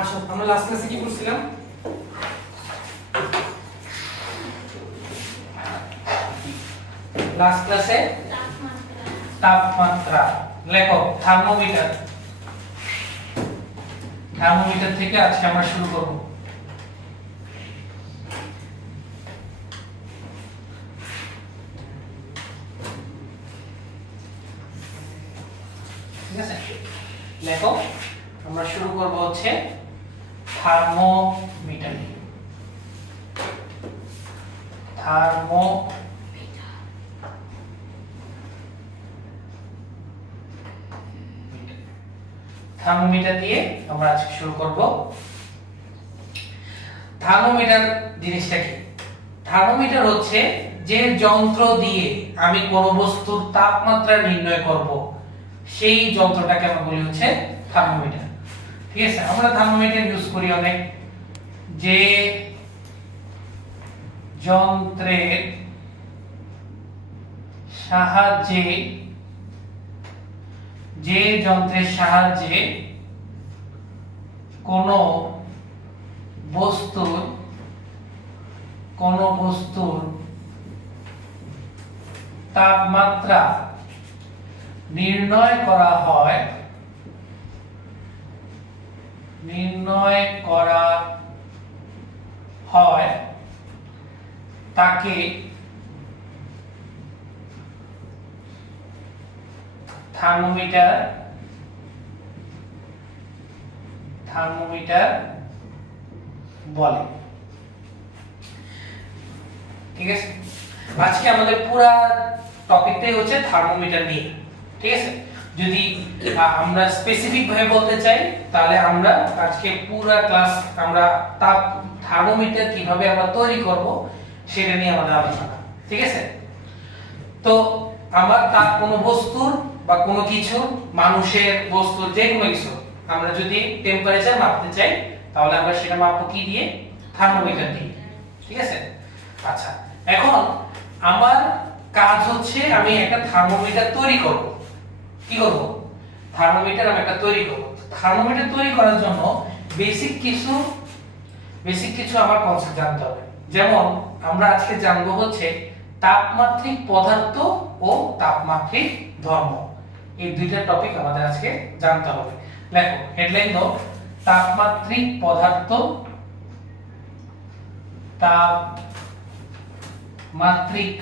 আসো আমরা লাস্ট ক্লাসে কি করছিলাম? লাস্ট ক্লাসে তাপমাত্রা লেখো থার্মোমিটার। থার্মোমিটার থেকে আজকে আমরা শুরু করব। ঠিক আছে, লেখো আমরা শুরু করব হচ্ছে থার্মোমিটার। থার্মোমিটার দিয়ে আমরা আজকে শুরু করব। থার্মোমিটার জিনিসটা কি? থার্মোমিটার হচ্ছে যে যন্ত্র দিয়ে আমি কোন বস্তুর তাপমাত্রা নির্ণয় করব, সেই যন্ত্রটাকে আমরা বলি হচ্ছে থার্মোমিটার। ঠিক আছে, আমরা থার্মোমিটার ইউজ করি অনেক। যে যন্ত্রের সাহায্যে কোন বস্তুর তাপমাত্রা নির্ণয় করা হয় তাকে থার্মোমিটার বলে। ঠিক আছে, আজকে আমাদের পুরো টপিকটাই হচ্ছে থার্মোমিটার নিয়ে। ঠিক আছে, যদি আমরা স্পেসিফিক ভাবে বলতে চাই তাহলে আমরা আজকে পুরো ক্লাস আমরা থার্মোমিটার কিভাবে আমরা তৈরি করব সেটা নিয়ে আমাদের আলোচনা। ঠিক আছে, তো আমরা কোনো বস্তুর বা কোনো কিছু, মানুষের, বস্তুর, যে কোনো কিছু আমরা যদি টেম্পারেচার মাপতে চাই তাহলে আমরা সেটা মাপবো কি দিয়ে? থার্মোমিটার দিয়ে। ঠিক আছে, আচ্ছা এখন আমার কাজ হচ্ছে আমি একটা থার্মোমিটার তৈরি করব। কি করব? থার্মোমিটার আমি একটা তৈরি করব। থার্মোমিটার তৈরি করার জন্য বেসিক কিছু আমার কনসেপ্ট জানতে হবে। যেমন আমরা আজকে জানবো হচ্ছে তাপমাত্রিক পদার্থ ও তাপমাত্রিক ধর্ম। এই দুইটা টপিক আমাদের আজকে জানতে হবে। লেখো হেডলাইন দাও, তাপমাত্রিক পদার্থ, তাপমাত্রিক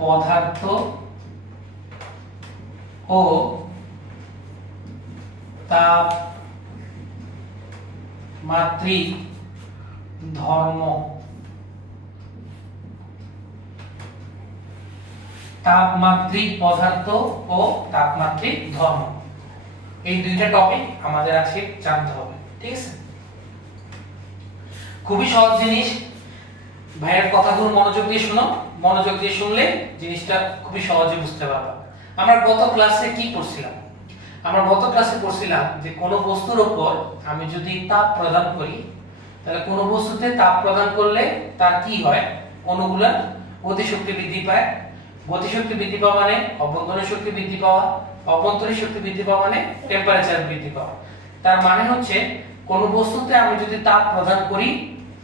পদার্থ ও তাপমাত্রিক ধর্ম। তাপমাত্রিক পদার্থ ও তাপমাত্রিক ধর্ম, এই দুইটা টপিক আমাদের আজকে জানতে হবে। ঠিক আছে, খুবই সহজ জিনিস। ভাইয়ের কথাগুলো মনোযোগ দিয়ে শোনো। মনোযোগ দিয়ে শুনলে জিনিসটা খুবই সহজে বুঝতে পারবে। আমরা গত ক্লাসে কি পড়ছিলাম? আমরা গত ক্লাসে পড়ছিলাম যে কোনো বস্তুর উপর আমি যদি তাপ প্রদান করি তাহলে কোনো বস্তুতে তাপ প্রদান করলে তার কি হয়? অণুগুলোর গতিশক্তি বৃদ্ধি পায়। গতিশক্তি বৃদ্ধি পাওয়া মানে অভ্যন্তরীণ শক্তি বৃদ্ধি পাওয়া, অভ্যন্তরীণ শক্তি বৃদ্ধি পাওয়া মানে টেম্পারেচার বৃদ্ধি পাওয়া। তার মানে হচ্ছে কোন বস্তুতে আমি যদি তাপ প্রদান করি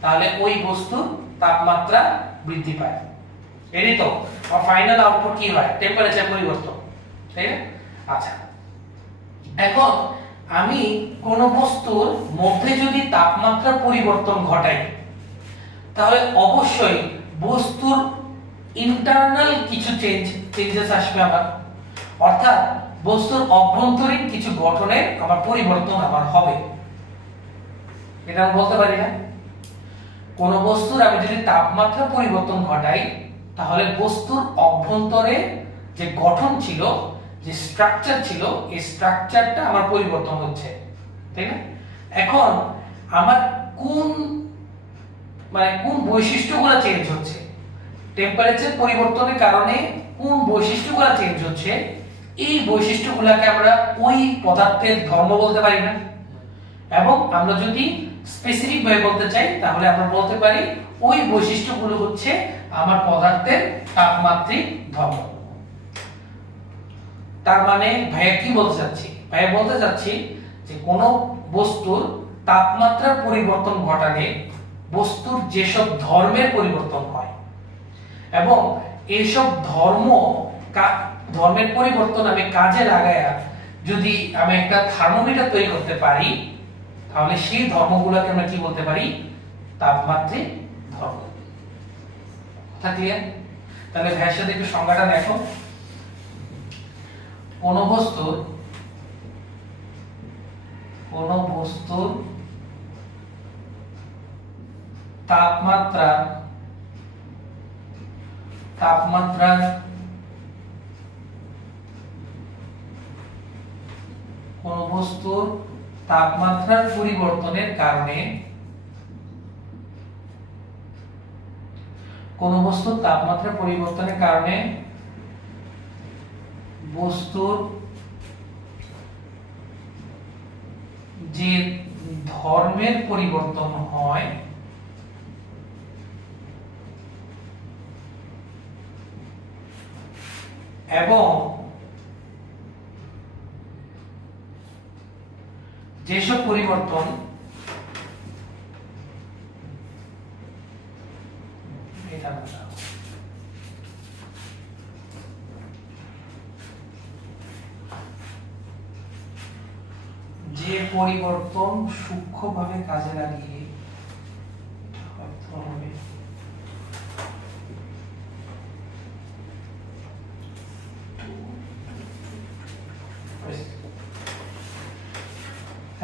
তাহলে ওই বস্তুর তাপমাত্রা বৃদ্ধি পায়। এরই তো ফাইনাল আউটপুট কি হয়? টেম্পারেচার পরিবর্তন, তাই না? আচ্ছা, এখন আমি কোন বস্তুর মধ্যে যদি তাপমাত্রা পরিবর্তন ঘটাই তাহলে অবশ্যই বস্তুর ইন্টারনাল কিছু চেঞ্জেস আসবে আমার, অর্থাৎ বস্তুর অভ্যন্তরীণ কিছু গঠনের আমার পরিবর্তন আমার হবে। এটা আমি বলতে পারি না? কোন বস্তুর আমি যদি তাপমাত্রা পরিবর্তন ঘটাই তাহলে বস্তুর অভ্যন্তরে যে গঠন ছিল, যে স্ট্রাকচার ছিল, এই স্ট্রাকচারটা আমার পরিবর্তন হচ্ছে, তাই না? এখন আমার কোন বৈশিষ্ট্যগুলো চেঞ্জ হচ্ছে? টেম্পারেচার পরিবর্তনের কারণে কোন বৈশিষ্ট্যগুলো চেঞ্জ হচ্ছে, এই বৈশিষ্ট্যগুলোকে আমরা ওই পদার্থের ধর্ম বলতে পারি না? এবং আমরা যদি স্পেসিফিক ভাবে বলতে চাই তাহলে আমরা বলতে পারি ওই বৈশিষ্ট্যগুলো হচ্ছে আমার পদার্থের তাপমাত্রিক ধর্ম। তার মানে ভাইয়া কি বলতে চাচ্ছি? ভাইয়া বলতে চাচ্ছি যে কোনো বস্তুর তাপমাত্রার পরিবর্তন ঘটালে বস্তুর যেসব ধর্মের পরিবর্তন হয় এবং এইসব ধর্মের পরিবর্তন আমি কাজে লাগায়া যদি আমি একটা থার্মোমিটার তৈরি করতে পারি, তাহলে সেই ধর্মগুলোকে আমরা কি বলতে পারি? তাপমাত্রিক ধর্ম। কথা ক্লিয়ার? তাহলে ভাইয়ের সাথে একটু সংজ্ঞাটা দেখো। কোন বস্তুর তাপমাত্রার পরিবর্তনের কারণে বস্তুর যে ধর্মের পরিবর্তন হয় এবং যেসব পরিবর্তন সূক্ষ্মভাবে কাজে লাগিয়ে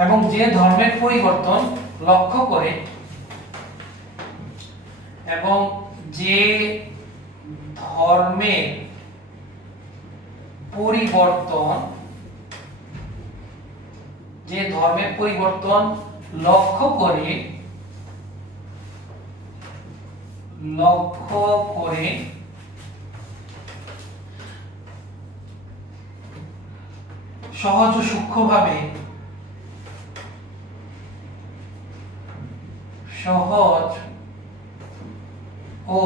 এবং যে ধর্মের পরিবর্তন লক্ষ্য করে সহজ ও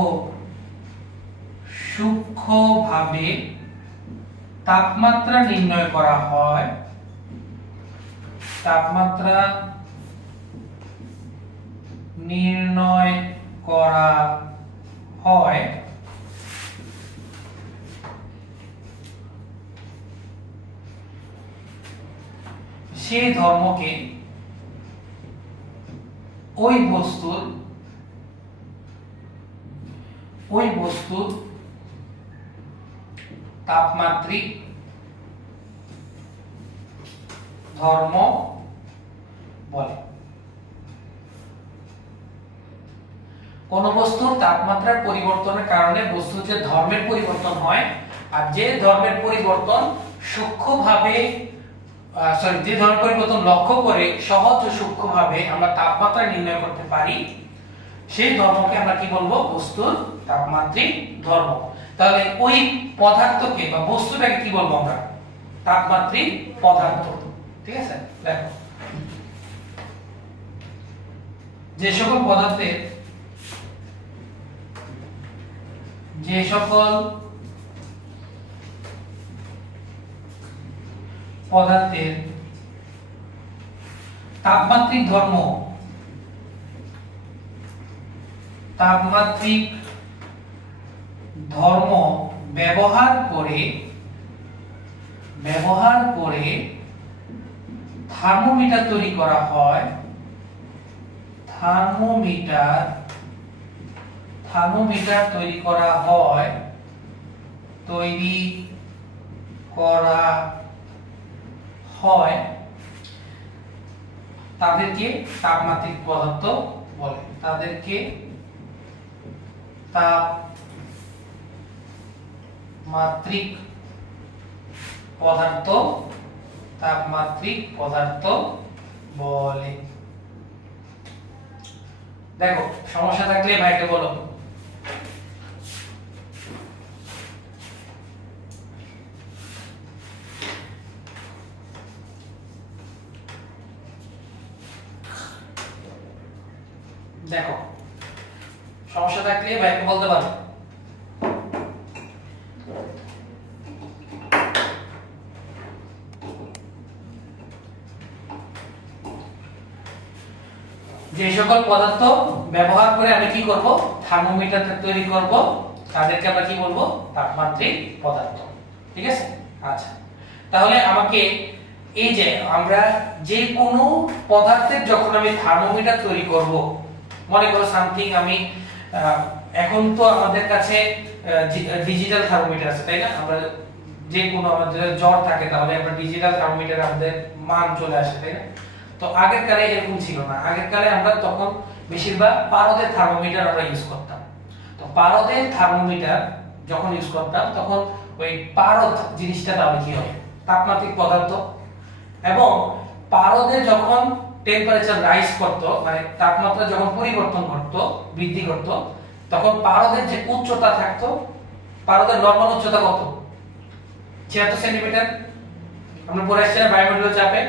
সূক্ষ্মভাবে তাপমাত্রা নির্ণয় করা হয়, সেই ধর্মকে ওই বস্তুর তাপমাত্রিক ধর্ম বলে। কোন বস্তুর তাপমাত্রার পরিবর্তনের কারণে বস্তুর যে ধর্মের পরিবর্তন হয়, আর যে ধর্মের পরিবর্তন লক্ষ্য করে সহজ ও সূক্ষ্মভাবে আমরা তাপমাত্রা নির্ণয় করতে পারি, সেই ধর্মকে আমরা কি বলবো? বস্তুর তাপমাত্রিক ধর্ম। তাহলে ওই পদার্থকে বা বস্তুটাকে কি বলবো আমরা? তাপমাত্রিক পদার্থ। ঠিক আছে? দেখো, যে সকল পদার্থের তাপমাত্রিক ধর্ম ব্যবহার করে থার্মোমিটার তৈরি করা হয়, তাদেরকে তাপমাত্রিক পদার্থ বলে। তাপমাত্রিক পদার্থ বলে। দেখো, সমস্যা থাকলে ভাইকে বলো। দেখো, সমস্যা থাকলে ভাইকে বলতে পারো। যে সকল পদার্থ ব্যবহার করে আমি কি করব, থার্মোমিটার তৈরি করব, তাদেরকে আমরা কি বলবো, তাপমাত্রিক পদার্থ। ঠিক আছে। আচ্ছা, তাহলে আমাকে এই যে আমরা যে কোনো পদার্থের যখন আমি থার্মোমিটার তৈরি করব, মনে করো সামথিং আমি এখন তো আমাদের কাছে ডিজিটাল থার্মোমিটার আছে, তাই না? আমরা যে কোনো আমাদের জ্বর থাকে তাহলে আমরা ডিজিটাল থার্মোমিটার আমাদের মান চলে আসে, তাই না? তো আগের কালে এরকম ছিল না। আগের কালে আমরা তখন বেশিরভাগ পারদের থার্মোমিটার আমরা ইউজ করতাম। তো পারদের থার্মোমিটার যখন ইউজ করতাম তখন ওই পারদ জিনিসটা তাহলে কি হবে, তাপমাত্রিক পদার্থ। এবং পারদে যখন টেম্পারেচার রাইজ করত, মানে তাপমাত্রা যখন পরিবর্তন করত, বৃদ্ধি করত, তখন পারদের যে উচ্চতা থাকতো, পারদের নরমাল উচ্চতা কত, 76 সেন্টিমিটার। আমরা পড়ে আসছি না বায়ুমণ্ডলীয় চাপে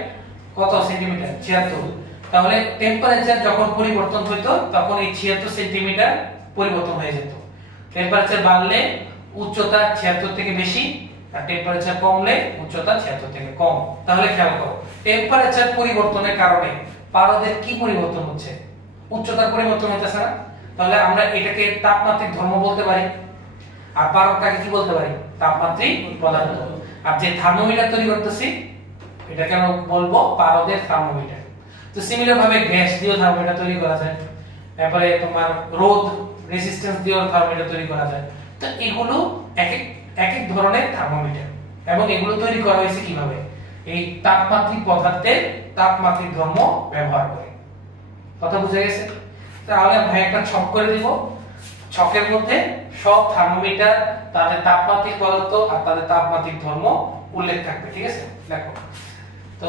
কত সেন্টিমিটার, 76। তাহলে টেম্পারেচার যখন পরিবর্তন হইতো তখন এই 76 সেন্টিমিটার পরিবর্তন হয়ে যেত। টেম্পারেচার বাড়লে উচ্চতা 76 থেকে বেশি, আর টেম্পারেচার কমলে উচ্চতা 76 থেকে কম। তাহলে খেয়াল করো, টেম্পারেচার পরিবর্তনের কারণে পারদের কি পরিবর্তন হচ্ছে, উচ্চতার পরিবর্তন হইতেছে না? তাহলে আমরা এটাকে তাপমাত্রিক ধর্ম বলতে পারি। আর পারদটাকে কি বলতে পারি, তাপমাত্রিক পদার্থ। আর যে থার্মোমিটার তৈরি করতেছি এটা কেন বলবো, পারদের থার্মোমিটার। তো সিমিলার ভাবে গ্যাস দিয়েও থার্মোমিটার তৈরি করা যায়, তারপরে তোমার রোদ রেজিস্ট্যান্স দিয়েও থার্মোমিটার তৈরি করা যায়। তো এগুলো এক এক ধরনের থার্মোমিটার, এবং এগুলো তৈরি করা হয়েছে কিভাবে, এই তাপমাত্রিক পদার্থের তাপমাত্রিক ধর্ম ব্যবহার করে। কথা বুঝা গেছে? তাহলে ভাই একটা ছক করে দিব, ছকের মধ্যে সব থার্মোমিটার, তাদের তাপমাত্রিক পদার্থ আর তাদের তাপমাত্রিক ধর্ম উল্লেখ থাকবে। ঠিক আছে, দেখো তো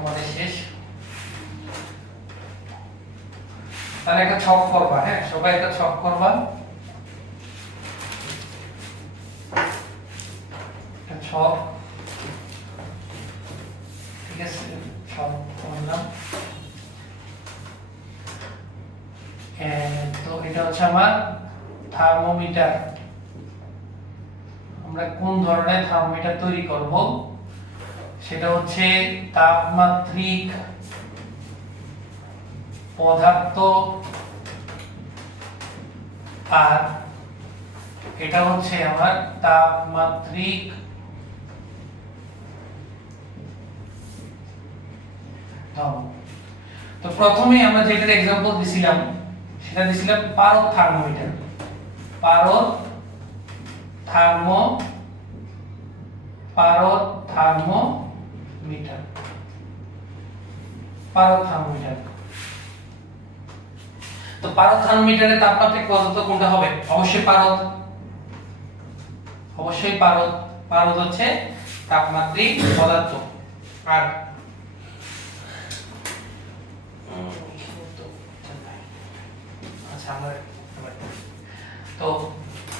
আমাদের শেষ। তাহলে একটা ছক করবা, হ্যাঁ সবাই একটা ছক করবা, একটা ছক। ঠিক আছে, ছক করলাম। তো এটা হচ্ছে আমার থার্মোমিটার। আমরা কোন ধরনের থার্মোমিটার তৈরি করব, সেটা হচ্ছে তাপমাত্রিক পদার্থ, আর এটা হচ্ছে আমার তাপমাত্রিক ধর্ম। তো প্রথমে আমরা যেটার एग्जांपल দিছিলাম সেটা দিছিলাম পারদ থার্মোমিটার। পারদ থার্মোমিটার। তো পারদ থার্মোমিটারের তাপমাত্রিক পদার্থ কোনটা হবে, অবশ্যই পারদ। পারদ হচ্ছে তাপমাত্রিক পদার্থ। আর তো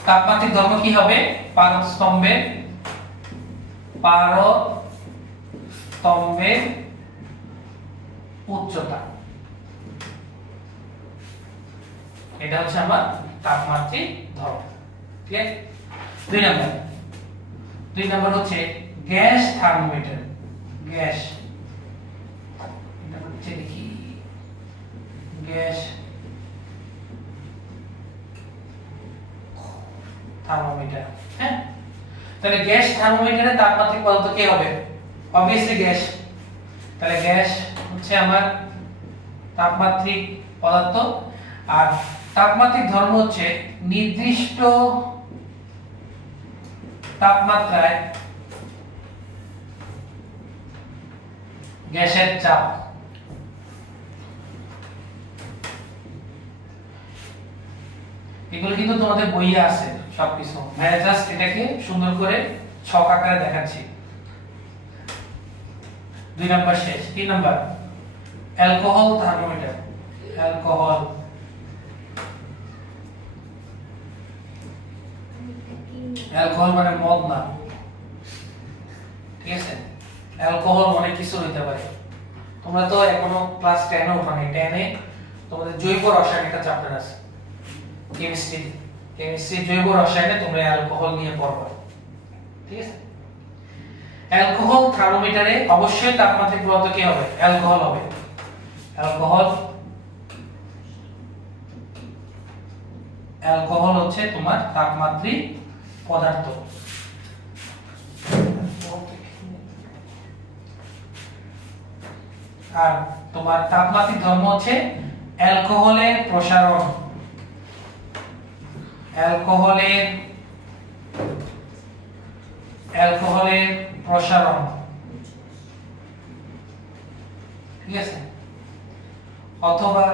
তাপমাত্রিক ধর্ম কি হবে, পারদ স্তম্ভের উচ্চতা, এটা হচ্ছে আমার তাপমাত্রিক ধর্ম। ঠিক আছে। দুই নাম্বার হচ্ছে গ্যাস থার্মোমিটার। গ্যাস, এটা হচ্ছে দেখি গ্যাস থার্মোমিটার। হ্যাঁ, তাহলে গ্যাস থার্মোমিটারের তাপমাত্রিক পদার্থ কি হবে, অবভিয়াসলি গ্যাস। তাহলে গ্যাস হচ্ছে আমার তাপমাত্রিক পদার্থ। আর তাপমাত্রিক ধর্ম হচ্ছে নির্দিষ্ট তাপমাত্রায় গ্যাসের চাপ। এগুলো কিন্তু তোমাদের বইয়ে আছে সবকিছু, ভাইয়া জাস্ট এটাকে সুন্দর করে ছক আকারে দেখাচ্ছি। 2 নাম্বার শেষ। 3 নাম্বার অ্যালকোহল থার্মোমিটার। অ্যালকোহল মানে মদ না, ঠিক আছে? অ্যালকোহল অনেক কিছু হইতে পারে। তোমরা তো এখনো ক্লাস 10 এ ওঠোনি। 10 এ তোমাদের জৈব রসায়ন একটা চ্যাপ্টার আছে, কেমিস্ট্রি জৈব রসায়নে তোমরা অ্যালকোহল নিয়ে পড়বা। ঠিক আছে। অ্যালকোহল থার্মোমিটারে অবশ্যই তাপমাত্রিক পদার্থ কি হবে, অ্যালকোহল হবে। অ্যালকোহল অ্যালকোহল হচ্ছে তোমার তাপমাত্রিক পদার্থ। আর তোমার তাপমাত্রিক ধর্ম হচ্ছে অ্যালকোহলের প্রসারণ, অ্যালকোহলের প্রসারণ, ঠিক আছে। অথবা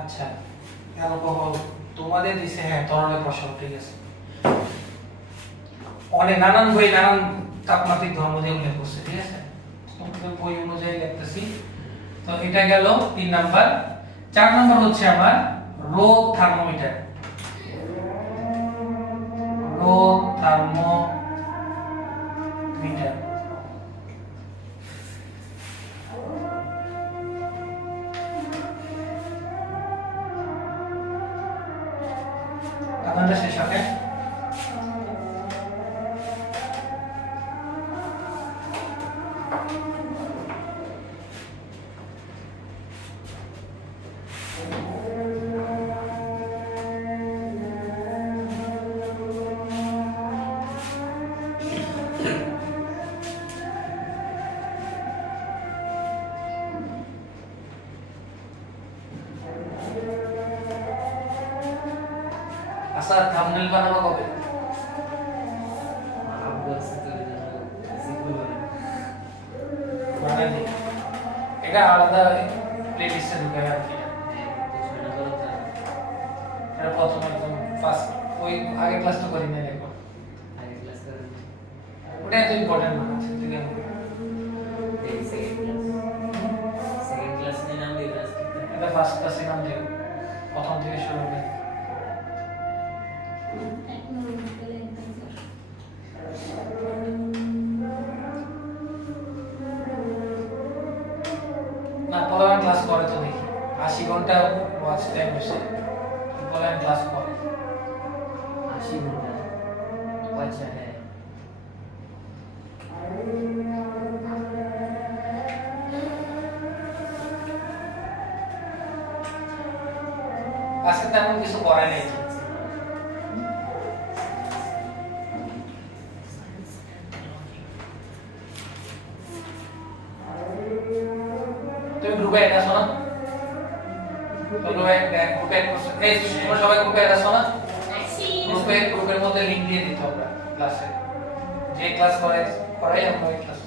আচ্ছা অ্যালকোহল তোমাদের দিছে, হ্যাঁ তরলের প্রসারণ, ঠিক আছে। অনেক নানান বই নানান তাপমাত্রিক ধর্ম দিয়ে উল্লেখ করছে, ঠিক আছে। তোমাদের বই অনুযায়ী লিখতেছি। তো এটা গেল 3 নাম্বার। 4 নাম্বার হচ্ছে আমার রোদ থার্মোমিটার। রোদ থার্মোমিটার আপনাদের শেষ হবে। আচ্ছা থাম্বনেল বানাবো কবে? বানাই এটা আলাদা প্লেলিস্টে ঢুকাই আর কি। এটা প্রথম একদম ফার্স্ট ওই আগে ক্লাস তো করি না, দেখো আগে ক্লাস করি ওটা এত ইম্পর্টেন্ট না আছে, ঠিক আছে। সেকেন্ড ক্লাস এর নাম দিয়ে ক্লাস এটা ফার্স্ট ক্লাসের নাম দিও, প্রথম থেকে শুরু হবে। না পলায়ন ক্লাস করে তো দেখি 80 ঘন্টা ওয়াচ টাইম হচ্ছে, পলায়ন ক্লাস করে 80 ঘন্টা আচ্ছা হ্যাঁ। আজকে তেমন কিছু পড়াই নেই। তুমি গ্রুপে অ্যাড আছো না? গ্রুপে অ্যাড করছো? এই তোমরা সবাই গ্রুপে অ্যাড আছো না? গ্রুপের মধ্যে লিংক দিয়ে দিতে হবে ক্লাসে, যে ক্লাস করাই আমরা ওই ক্লাস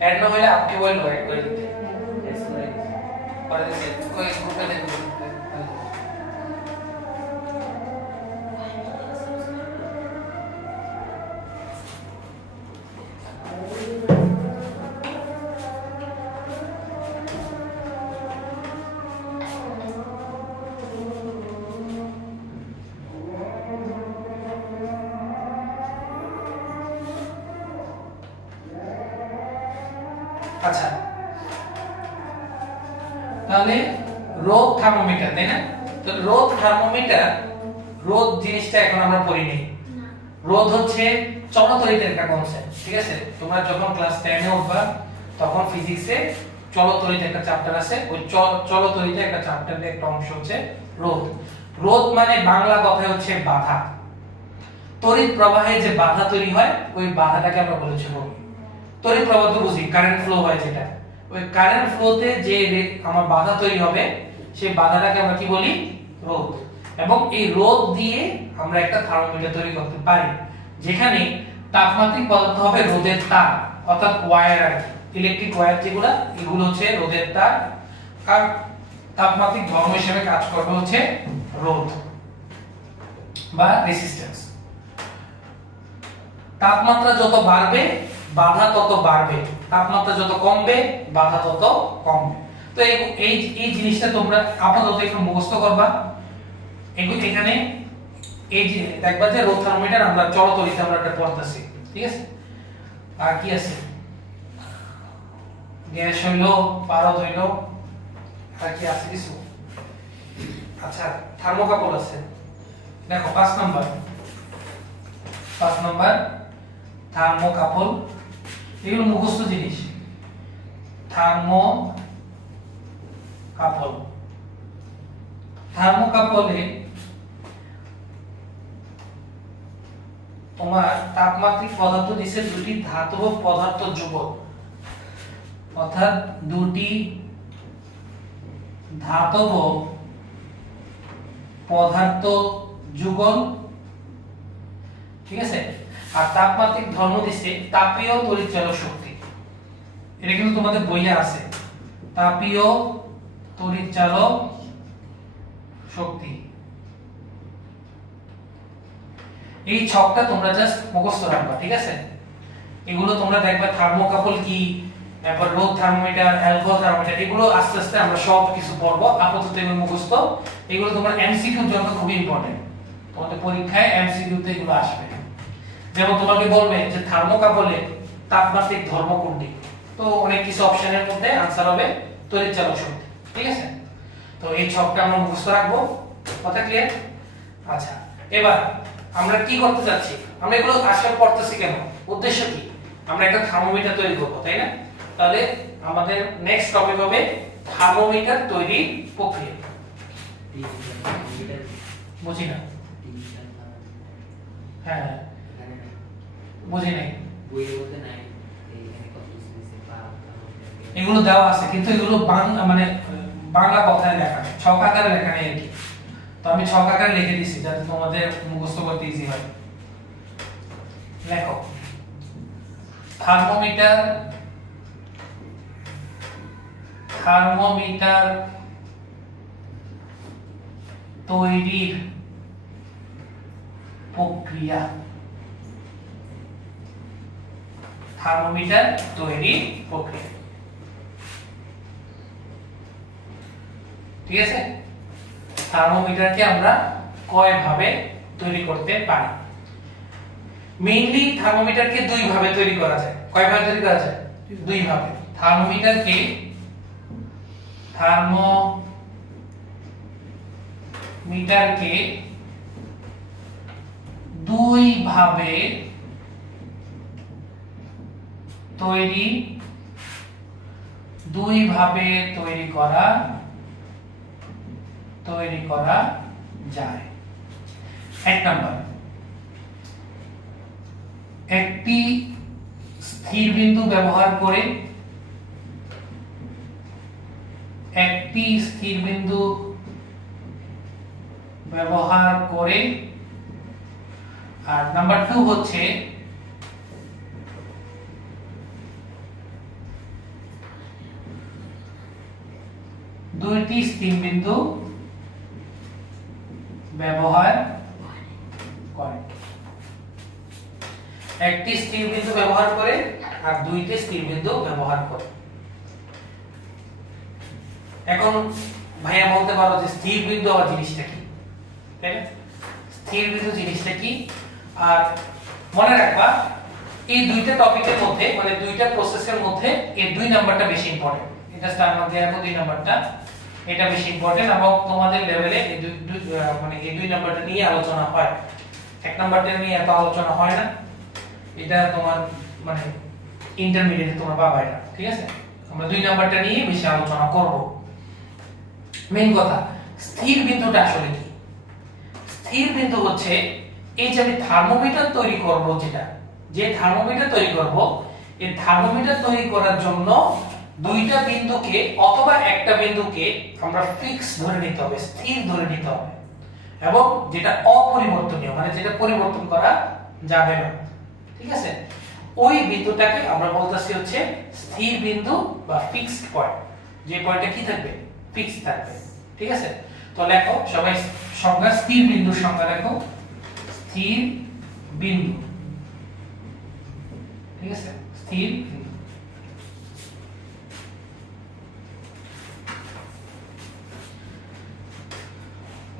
অ্যাড না হলে আপনি ওই অ্যাড করে দিতে করে দিতে ওই গ্রুপে দেখো। আচ্ছা তাহলে রোদ থার্মোমিটার, তাই না? তো রোদ থার্মোমিটার, রোদ জিনিসটা এখন আমরা পড়ি নেই। রোদ হচ্ছে চলতরিতের একটা কনসেপ্ট, ঠিক আছে। তোমরা যখন ক্লাস 10 এ উঠবা তখন ফিজিক্সে চলতরিত একটা চ্যাপ্টার আছে, ওই চলতরিতে একটা চ্যাপ্টারের একটা অংশ হচ্ছে রোদ। রোদ মানে বাংলা কথায় হচ্ছে বাধা। তড়িৎ প্রবাহে যে বাধা তৈরি হয় ওই বাধাটাকে আমরা বলেছি রোদ। তড়িৎ প্রবাহ তো বুঝি কারেন্ট ফ্লো হয় যেটা, ওই কারেন্ট ফ্লোতে যে আমার বাধা তৈরি হবে সেই বাধাটাকে আমরা কি বলি? রোধ। এবং এই রোধ দিয়ে আমরা একটা থার্মোমিটার তৈরি করতে পারি, যেখানে তাপমাত্রিক পদার্থ হবে রোদের তার, অর্থাৎ ওয়্যার আর ইলেকট্রিক ওয়্যার যেগুলো, এগুলো হচ্ছে রোদের তার। আর তাপমাত্রিক ধর্ম হিসেবে কাজ করবে হচ্ছে রোধ বা রেজিস্ট্যান্স। তাপমাত্রা যত বাড়বে বাধা তত বাড়বে, তাপমাত্রা যত কমবে বাধা তত কমবে। তো এই জিনিসটা তোমরা আপাতত একটু মুখস্থ করবা। এখানে এই যে দেখবা যে রোদ থার্মোমিটার আমরা চলতরিতে আমরা এটা পড়তেছি, ঠিক আছে। আর কি আছে? গ্যাস হইলো, পারদ হইলো, আর কি আছে কিছু? আচ্ছা থার্মোকাপল আছে, দেখো 5 নাম্বার থার্মোকাপল, এগুলো মুখস্থ জিনিস। থার্মোকাপলে তোমার তাপমাত্রিক পদার্থ দিছে দুটি ধাতব পদার্থ যুগল, অর্থাৎ দুটি ধাতব পদার্থ যুগল, ঠিক আছে। আর তাপমাত্রিক ধর্ম দিছে তাপীয় তড়িৎচালক শক্তি, এটা কিন্তু তোমাদের বইয়ে আছে, তাপীয় তড়িৎচালক শক্তি। এই ছকটা তোমরা জাস্ট মুখস্থ রাখবা, ঠিক আছে। এগুলো তোমরা দেখবা থার্মোকাপল কি, তারপর রোদ থার্মোমিটার, অ্যালকোহল থার্মোমিটার, এগুলো আস্তে আস্তে আমরা সব কিছু পড়বো। আপাতত এগুলো মুখস্থ, এগুলো তোমার এমসিকিউর জন্য খুবই ইম্পর্টেন্ট, তোমাদের পরীক্ষায় এমসিকিউ তে এগুলো আসবে। যেমন তোমাকে বলবে যে থার্মোকাপলে তাপমাত্রিক ধর্ম কোনটি, তো অনেক কিছু অপশনের মধ্যে आंसर হবে তড়িৎচালক শক্তি, ঠিক আছে। তো এই ছকটা আমরা মুখস্থ রাখবো, কথা ক্লিয়ার? আচ্ছা এবার আমরা কি করতে যাচ্ছি, আমরা এগুলো আসলে পড়তেছি কেন, উদ্দেশ্য কি? আমরা একটা থার্মোমিটার তৈরি করব, তাই না? তাহলে আমাদের নেক্সট টপিক হবে থার্মোমিটার তৈরির প্রক্রিয়া। বুঝি না, হ্যাঁ বুঝি নাই, এগুলো দেওয়া আছে কিন্তু এগুলো মানে বাংলা কথায় লেখা নেই, ছক আকারে লেখা নেই আর কি। তো আমি ছক আকারে লিখে দিছি যাতে তোমাদের মুখস্থ করতে ইজি হয়। লেখো থার্মোমিটার তৈরির প্রক্রিয়া, থার্মোমিটার তৈরির প্রক্রিয়া, ঠিক আছে। থার্মোমিটারকে আমরা কয় ভাবে তৈরি করতে পারি? মেইনলি থার্মোমিটারকে দুই ভাবে তৈরি করা যায়। কয় ভাবে তৈরি করা যায়? দুই ভাবে। থার্মোমিটারকে দুই ভাবে তৈরি করা যায়। এক নাম্বার, একটি স্থির বিন্দু ব্যবহার করে, আর নাম্বার 2 হচ্ছে দুইটি স্থির বিন্দু ব্যবহার করে। একটি স্থির বিন্দু ব্যবহার করে আর দুইটি স্থির বিন্দু ব্যবহার করে। এখন ভাইয়া বলতে পারো যে স্থির বিন্দু আবার জিনিসটা কি, তাই না? স্থির বিন্দু জিনিসটা কি? আর মনে রাখবা এই দুইটা টপিকের মধ্যে, মানে দুইটা প্রসেসের মধ্যে এই 2 নাম্বারটা বেশি ইম্পর্টেন্ট। এটা স্টার মধ্যে রাখো 2 নাম্বারটা, এটা বেশি ইম্পর্টেন্ট এবং তোমাদের লেভেলে এই মানে এই 2 নাম্বারটা নিয়ে আলোচনা হয়। 1 নাম্বারটা নিয়ে এত আলোচনা হয় না, এটা তোমার মানে ইন্টারমিডিয়েটে তোমার পাবা এটা, ঠিক আছে। আমরা 2 নাম্বারটা নিয়ে বেশি আলোচনা করব। মেইন কথা, স্থির বিন্দুটা আসলে কি? স্থির বিন্দু হচ্ছে এই যে আমি থার্মোমিটার তৈরি করব, যে থার্মোমিটার তৈরি করব, এই থার্মোমিটার তৈরি করার জন্য দুইটা বিন্দুকে অথবা একটা বিন্দুকে আমরা ফিক্স ধরে নিতে হবে, স্থির ধরে নিতে হবে, এবং যেটা অপরিবর্তনীয়, মানে যেটা পরিবর্তন করা যাবে না, ঠিক আছে। ওই বিন্দুটাকে আমরা বলতেছি হচ্ছে স্থির বিন্দু বা ফিক্সড পয়েন্ট। যে পয়েন্টটা কি থাকবে? ফিক্স থাকবে, ঠিক আছে। তো লেখো সবাই সংজ্ঞা, স্থির বিন্দুর সংজ্ঞা লেখো, স্থির বিন্দু, ঠিক আছে। স্থির বিন্দু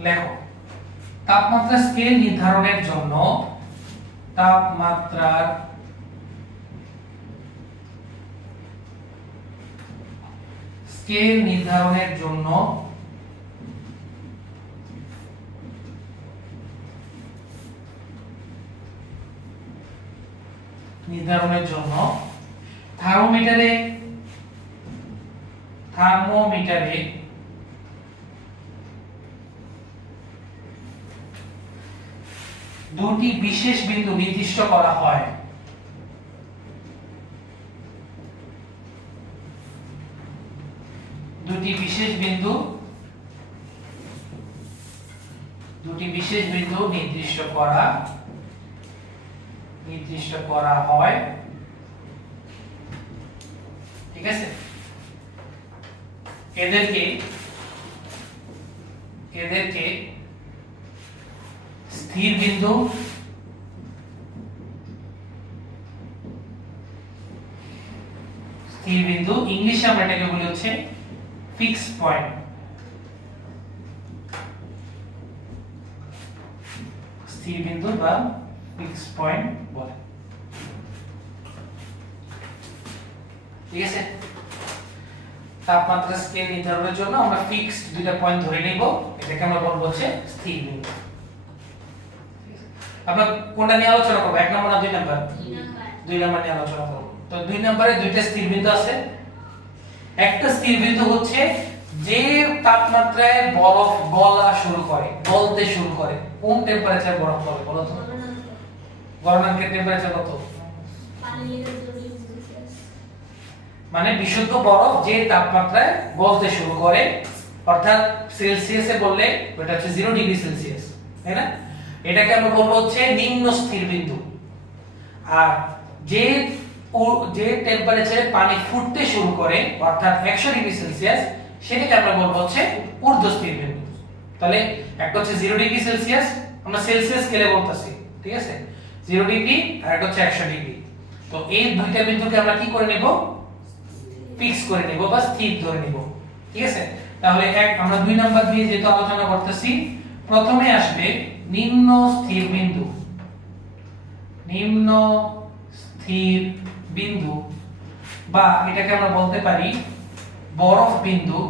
লেখো তাপমাত্রা স্কেল নির্ধারণের জন্য নির্ধারণের জন্য থার্মোমিটারে দুটি বিশেষ বিন্দু নির্দিষ্ট করা হয়। দুটি বিশেষ বিন্দু নির্দিষ্ট করা হয়, ঠিক আছে। এদেরকে স্থির বিন্দু ইংলিশে আমরা এটাকে বলি হচ্ছে ফিক্স পয়েন্ট। স্থির বিন্দু বা ফিক্স পয়েন্ট বলে, ঠিক আছে। তাপমাত্রা স্কেল নির্ধারণের জন্য আমরা ফিক্সড দুইটা পয়েন্ট ধরে নিব, এটাকে আমরা বলবো হচ্ছে স্থির বিন্দু। আমরা কোনটা নিয়ে আলোচনা করব, 1 নম্বর না 2 নম্বর? 2 নম্বর নিয়ে আলোচনা করব। তো 2 নম্বরে দুইটা স্থির বিন্দু আছে। একটা স্থির বিন্দু হচ্ছে যে তাপমাত্রায় বরফ গলতে শুরু করে। কোন টেম্পারেচার বরফ গলে বলো তো? গলনাঙ্কের টেম্পারেচার কত? মানে বিশুদ্ধ বরফ যে তাপমাত্রায় গলতে শুরু করে, অর্থাৎ সেলসিয়াসে বললে ওটা হচ্ছে 0 ডিগ্রি সেলসিয়াস, তাই না? এটাকে আমরা বলবো হচ্ছে নিম্ন স্থির বিন্দু। আর যে টেম্পারেচারে পানি ফুটতে শুরু করে, অর্থাৎ 100 ডিগ্রি সেলসিয়াস, সেটাকে আমরা বলবো হচ্ছে ঊর্ধ্ব স্থির বিন্দু। তাহলে একটা হচ্ছে 0 ডিগ্রি সেলসিয়াস, আমরা সেলসিয়াস স্কেলে বলতাছি, ঠিক আছে, 0 ডিগ্রি, আর একটা হচ্ছে 100 ডিগ্রি। তো এই দুইটা বিন্দুকে আমরা কি করে নেব? ফিক্স করে নেব বা স্থির ধরে নেব, ঠিক আছে। তাহলে আমরা 2 নাম্বার দিয়ে যেহেতু আলোচনা করতেছি, প্রথমে আসবে নিম্ন স্থির বিন্দু বা এটাকে আমরা বলতে পারি বরফ বিন্দু,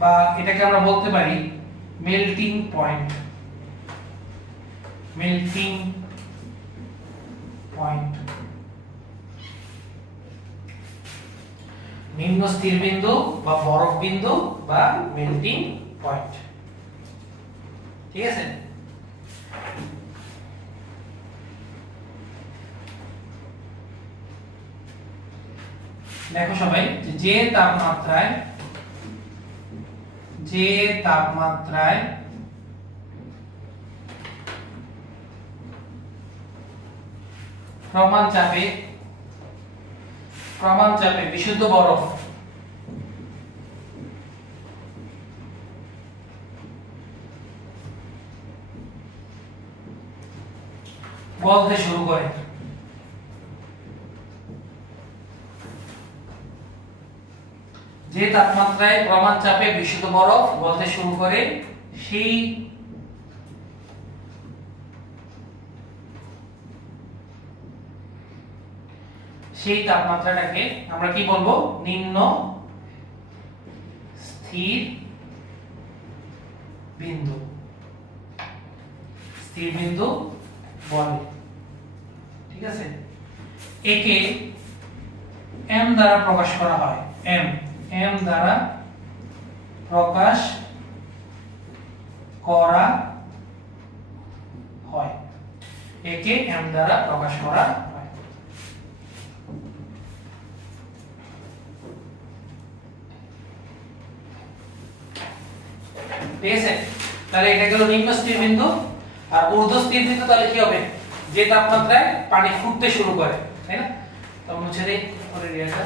বা এটাকে আমরা বলতে পারি মেল্টিং পয়েন্ট। নিম্ন স্থির বিন্দু বা বরফ বিন্দু বা মেল্টিং পয়েন্ট, ঠিক আছে। দেখো সবাই, যে তাপমাত্রায় প্রমাণ চাপে বিশুদ্ধ বরফ গলতে শুরু করে, যে তাপমাত্রায় প্রমাণ চাপে বিশুদ্ধ বরফ গলতে শুরু করে, সেই তাপমাত্রাটাকে আমরা কি বলবো? নিম্ন স্থির বিন্দু বলে, ঠিক আছে। একে m দ্বারা প্রকাশ করা হয়, m দ্বারা প্রকাশ করা হয়, একে m দ্বারা প্রকাশ করা হয়। ঠিক আছে, তাহলে এটা গেল নিম্ন স্থির বিন্দু। আর ঊর্ধ্ব স্থির বিন্দু তাহলে কি হবে? যে তাপমাত্রায় পানি ফুটতে শুরু করে, তাই না? তো মুছে দেই পরে রিয়াটা।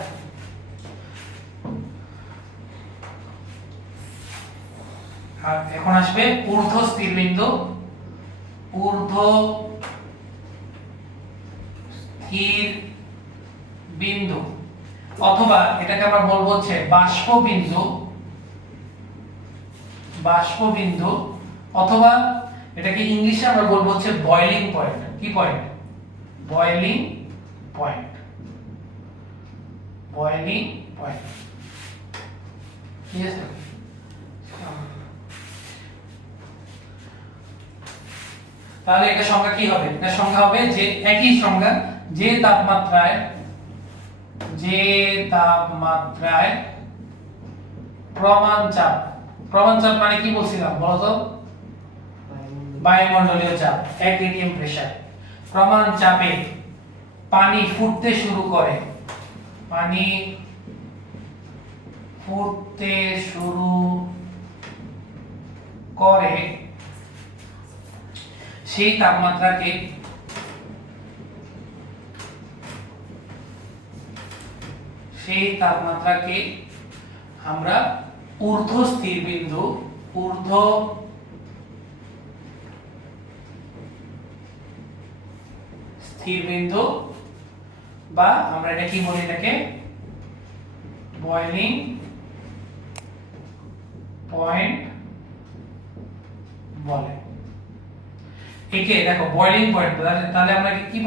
আর এখন আসবে ঊর্ধ্ব স্থির বিন্দু। ঊর্ধ্ব স্থির বিন্দু, অথবা এটাকে আমরা বলবো হচ্ছে বাষ্প বিন্দু, অথবা এটাকে ইংলিশে আমরা বলবো হচ্ছে বয়লিং পয়েন্ট। কি পয়েন্ট? Boiling point. ঠিক আছে। তাহলে এটা সংখ্যা কি হবে? এটা সংখ্যা হবে যে একই সংখ্যা যে তাপমাত্রায় প্রমাণ চাপ মানে কি বলছিলাম বলতো? বায়ুমণ্ডলীয় চাপ, 1 atm প্রেসার। প্রমাণ চাপে পানি ফুটতে শুরু করে, সেই তাপমাত্রাকে আমরা ঊর্ধ্ব স্থির বিন্দু বা আমরা এটা কি বলি, এটাকে বয়লিং পয়েন্ট বলে। একে দেখো বয়লিং পয়েন্ট, তাহলে আমরা কি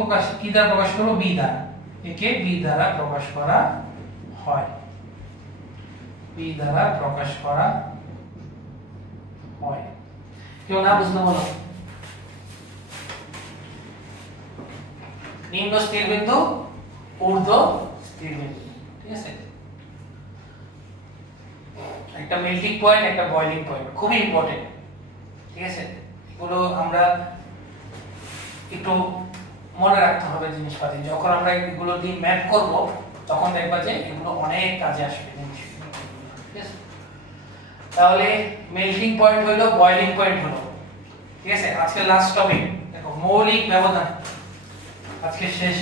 দ্বারা প্রকাশ করব? বি দ্বারা। একে বি দ্বারা প্রকাশ করা হয়, কেউ না বুঝলে বলো। নিম্ন স্থির বিন্দু, ঊর্ধ্ব স্থির বিন্দু, ঠিক আছে? একটা মেল্টিং পয়েন্ট, একটা বয়লিং পয়েন্ট, খুবই ইম্পর্টেন্ট, ঠিক আছে? এগুলো আমরা একটু মনে রাখতে হবে জিনিসপাতি। যখন আমরা এগুলো দিয়ে ম্যাথ করব তখন দেখবা যে এগুলো অনেক কাজে আসবে জিনিস, ঠিক আছে? তাহলে মেল্টিং পয়েন্ট হলো, বয়লিং পয়েন্ট হলো, ঠিক আছে? আজকে লাস্ট টপিক দেখো, মৌলিক ব্যবধান। আজকে শেষ,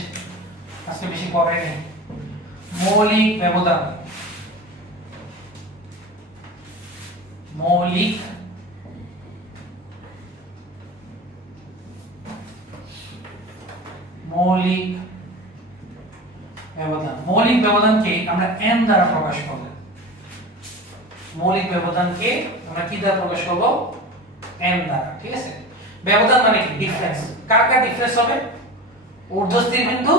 আজকে বেশি পড়ে নেই। মৌলিক ব্যবধান, মৌলিক ব্যবধানকে আমরা n দ্বারা প্রকাশ করব। মৌলিক ব্যবধানকে আমরা কি দ্বারা প্রকাশ করব? n দ্বারা, ঠিক আছে? ব্যবধান মানে কি? ডিফারেন্স। কার ডিফারেন্স হবে? ঊর্ধ্ব স্থির বিন্দু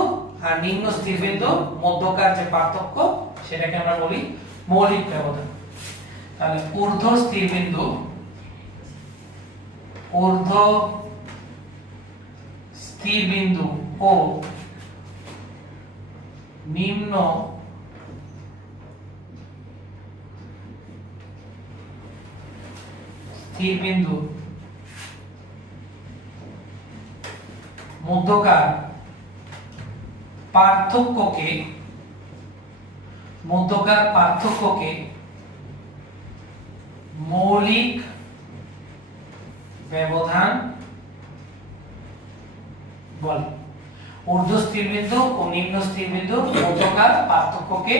আর নিম্ন স্থির বিন্দু মধ্যকার যে পার্থক্য সেটাকে আমরা বলি মৌলিক ব্যবধান। তাহলে ঊর্ধ্ব স্থির বিন্দু ও নিম্ন স্থির বিন্দু মধ্যকার পার্থক্যকে মৌলিক ব্যবধান বলে। ঊর্ধ্ব স্থির বিন্দু ও নিম্ন স্থির বিন্দুর মধ্যকার পার্থক্যকে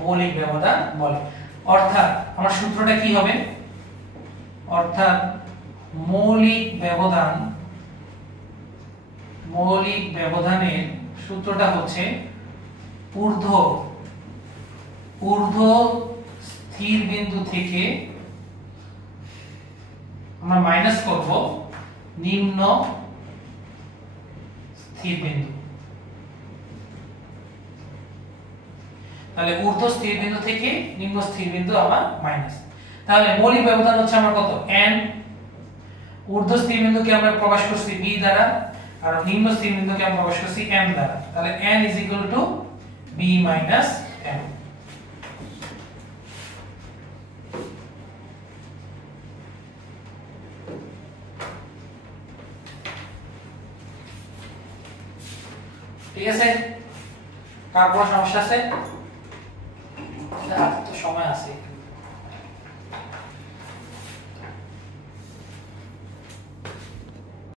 মৌলিক ব্যবধান বলে। অর্থাৎ আমার সূত্রটা কি হবে? অর্থাৎ মৌলিক ব্যবধানের সূত্রটা হচ্ছে ঊর্ধ্ব স্থির বিন্দু থেকে আমরা মাইনাস করব নিম্ন স্থির বিন্দু। তাহলে ঊর্ধ্ব স্থির বিন্দু থেকে নিম্ন স্থির বিন্দু আমার মাইনাস। তাহলে মৌলিক ব্যবধান হচ্ছে আমার কত? n। ঊর্ধ্ব স্থির বিন্দুকে আমরা প্রকাশ করছি b দ্বারা আর নিম্ন স্থির বিন্দুকে আমরা প্রকাশ করছি m দ্বারা। তাহলে n = b - m। ঠিক আছে? কার কোনো সমস্যা আছে? তো সময় আছে।